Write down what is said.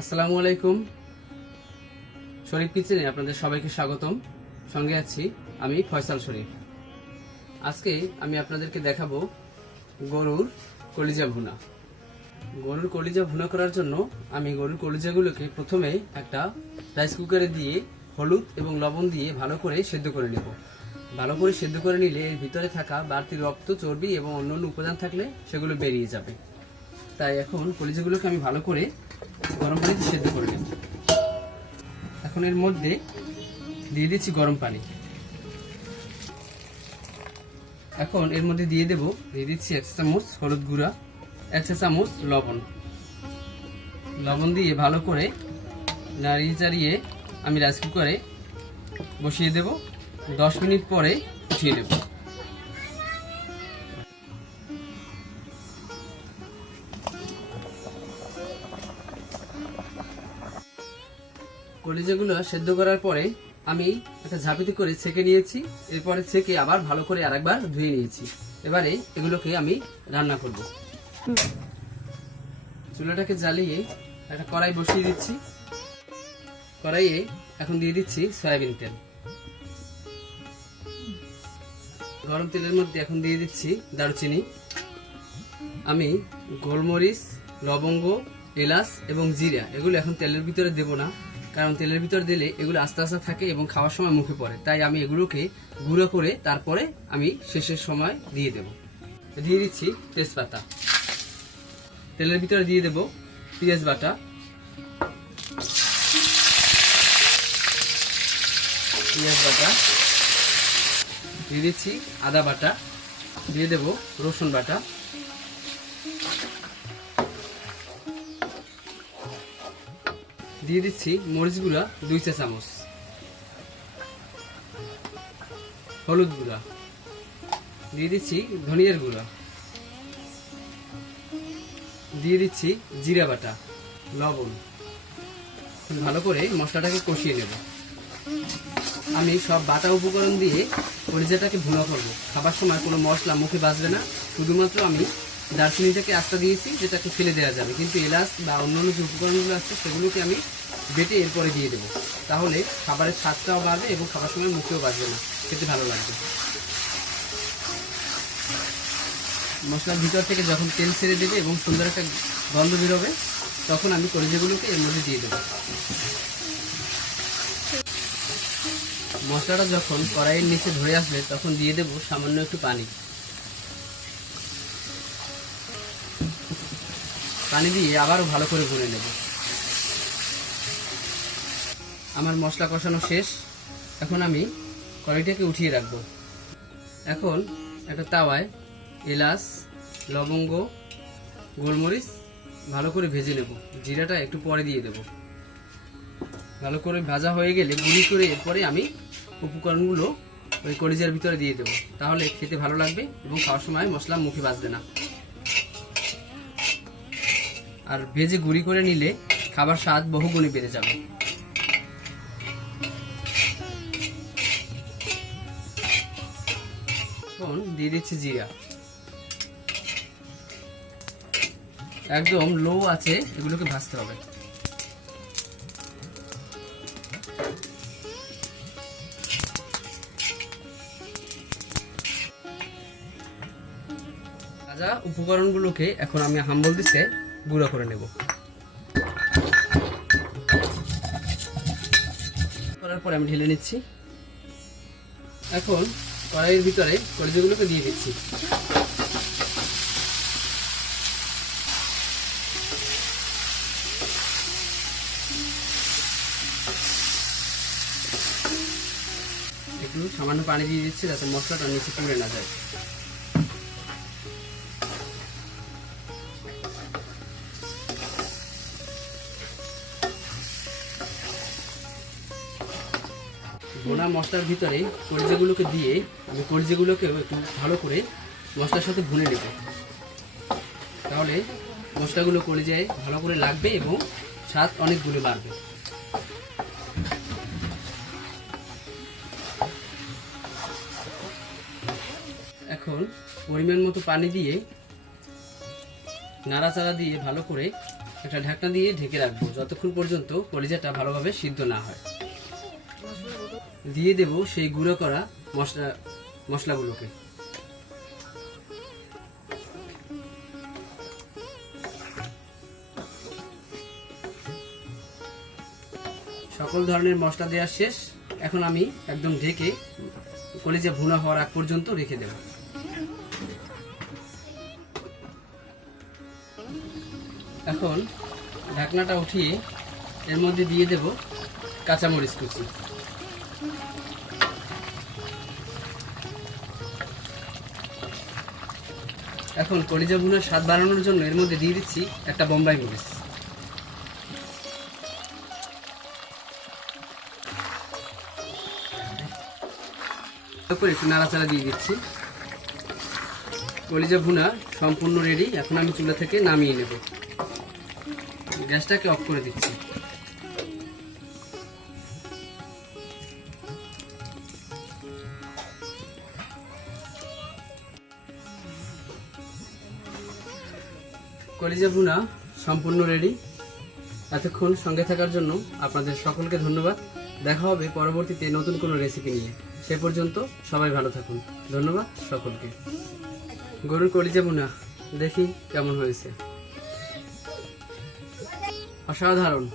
আসসালামু আলাইকুম। শরীফ কিচেনে আপনাদের সবাইকে স্বাগতম। সঙ্গে আছি আমি ফয়সাল শরীফ। আজকে আমি আপনাদেরকে দেখাবো গরুর কলিজা ভুনা। গরুর কলিজা ভুনা করার জন্য আমি গরুর কলিজাগুলোকে প্রথমে একটা রাইস কুকারে দিয়ে হলুদ এবং লবণ দিয়ে ভালো করে সেদ্ধ করে নেব। ভালো করে সেদ্ধ করে নিলে এর ভিতরে থাকা বাড়তি রক্ত, চর্বি এবং অন্য অন্য উপাদান থাকলে সেগুলো বেরিয়ে যাবে। তাই এখন কলিজাগুলোকে আমি ভালো করে গরম পানিতে সেদ্ধ করে নেব। এখন এর মধ্যে দিয়ে দিচ্ছি গরম পানি। এখন এর মধ্যে দিয়ে দেব, দিয়ে দিচ্ছি এক চামচ হলুদ গুঁড়া, এক চামচ লবণ। লবণ দিয়ে ভালো করে নাড়িয়ে চাড়িয়ে আমি রাইস কুকারে বসিয়ে দেব। দশ মিনিট পরে উঠিয়ে নেব। কলিজাগুলো সেদ্ধ করার পরে আমি একটা ঝাঁপিতে করে ছেঁকে নিয়েছি। এরপরে ছেঁকে আবার ভালো করে আরেকবার ধুয়ে নিয়েছি। এবারে এগুলোকে আমি রান্না করব। চুলাটাকে জ্বালিয়ে একটা কড়াই বসিয়ে দিচ্ছি। কড়াইয়ে এখন দিয়ে দিচ্ছি সয়াবিন তেল। গরম তেলের মধ্যে এখন দিয়ে দিচ্ছি দারুচিনি। আমি গোলমরিচ, লবঙ্গ, এলাচ এবং জিরা, এগুলো এখন তেলের ভিতরে দেব না। কারণ তেলের ভিতর দিলে এগুলো আস্তে আস্তে থাকে এবং খাওয়ার সময় মুখে পড়ে। তাই আমি এগুলোকে গুঁড়ো করে তারপরে আমি শেষের সময় দিয়ে দেব। দিয়ে দিচ্ছি তেজপাতা। তেলের ভিতরে দিয়ে দেব পেঁয়াজ বাটা পেঁয়াজ বাটা দিয়ে দিচ্ছি আদা বাটা। দিয়ে দেব রসুন বাটা। দিয়ে দিচ্ছি মরিচ গুঁড়া দুই চা চামচ। হলুদ গুঁড়া। দিয়ে দিচ্ছি ধনিয়ার গুঁড়া। দিয়ে দিচ্ছি জিরা বাটা, লবণ। ভালো করে মশলাটাকে কষিয়ে নেব। আমি সব বাটা উপকরণ দিয়ে কলিজাটাকে ভুনা করব। খাবার সময় কোনো মশলা মুখে বাজবে না। শুধুমাত্র আমি দারচিনিটাকে আস্তা দিয়েছি, যেটাকে ফেলে দেওয়া যাবে। কিন্তু এলাচ বা অন্যান্য যে উপকরণগুলো আছে, সেগুলোকে আমি বেটে এরপরে দিয়ে দেবো। তাহলে খাবারের স্বাদটাও বাড়বে এবং খাবার সময় মুখেও বাজবে না। খেতে ভালো লাগবে। মশলার ভিতর থেকে যখন তেল ছেড়ে দেবে এবং সুন্দর একটা গন্ধ বেরোবে, তখন আমি কলিজাগুলোকে এর মধ্যে দিয়ে দেবো। মশলাটা যখন কড়াইয়ের নিচে ধরে আসবে, তখন দিয়ে দেবো সামান্য একটু পানি। পানি দিয়ে আবারও ভালো করে ভুনে নেব। আমার মশলা কষানো শেষ। এখন আমি কড়াইটাকে উঠিয়ে রাখব। এখন একটা তাওয়ায় এলাচ, লবঙ্গ, গোলমরিচ ভালো করে ভেজে নেব। জিরাটা একটু পরে দিয়ে দেবো। ভালো করে ভাজা হয়ে গেলে গুঁড়ি করে এরপরে আমি উপকরণগুলো ওই কলিজার ভিতরে দিয়ে দেবো। তাহলে খেতে ভালো লাগবে এবং খাওয়ার সময় মশলা মুখে বাজবে না। আর ভেজে গুঁড়ি করে নিলে খাবার স্বাদ বহুগুণে বেড়ে যাবে। এখন দিয়ে দিচ্ছি জিরা। একদম লো আছে, এগুলোকে ভাজতে হবে। ভাজা উপকরণগুলোকে এখন আমি হাম্বল দিতে গুঁড়ো করে নেব। করার পরে আমি ঢেলে নিচ্ছি। এখন কড়াইয়ের ভিতরে কলিজাগুলোকে দিয়ে দিচ্ছি। একটু সামান্য পানি দিয়ে দিচ্ছি যাতে মশলাটা নিচে পুড়ে না যায়। বোনা মশলার ভিতরে কলিজাগুলোকে দিয়ে আমি কলিজাগুলোকে একটু ভালো করে মশলার সাথে ভুনে নেব। তাহলে মশলাগুলো কলিজায় ভালো করে লাগবে এবং স্বাদ অনেক গুণে বাড়বে। এখন পরিমাণ মতো পানি দিয়ে নাড়াচাড়া দিয়ে ভালো করে একটা ঢাকনা দিয়ে ঢেকে রাখব, যতক্ষণ পর্যন্ত কলিজাটা ভালোভাবে সিদ্ধ না হয়। দিয়ে দেব সেই গুঁড়ো করা মশলা, মশলাগুলোকে। সকল ধরনের মশলা দেওয়া শেষ। এখন আমি একদম ঢেকে কলিজা ভুনা হওয়ার আগ পর্যন্ত রেখে দেব। এখন ঢাকনাটা উঠিয়ে এর মধ্যে দিয়ে দেব কাঁচামরিচ কুচি। এখন কলিজা ভুনার স্বাদ বাড়ানোর জন্য এর মধ্যে দিয়ে দিচ্ছি একটা বোম্বাই মরিচ। তারপর একটু নাড়াচাড়া দিয়ে দিচ্ছি। কলিজা ভুনা সম্পূর্ণ রেডি এখন আমি চুলা থেকে নামিয়ে নেব। গ্যাসটাকে অফ করে দিচ্ছি। কলিজা বুনা সম্পূর্ণ রেডি এতক্ষণ সঙ্গে থাকার জন্য আপনাদের সকলকে ধন্যবাদ। দেখা হবে পরবর্তীতে নতুন কোনো রেসিপি নিয়ে। সে পর্যন্ত সবাই ভালো থাকুন। ধন্যবাদ সকলকে। গরুর কলিজা বুনা দেখি কেমন হয়েছে। অসাধারণ।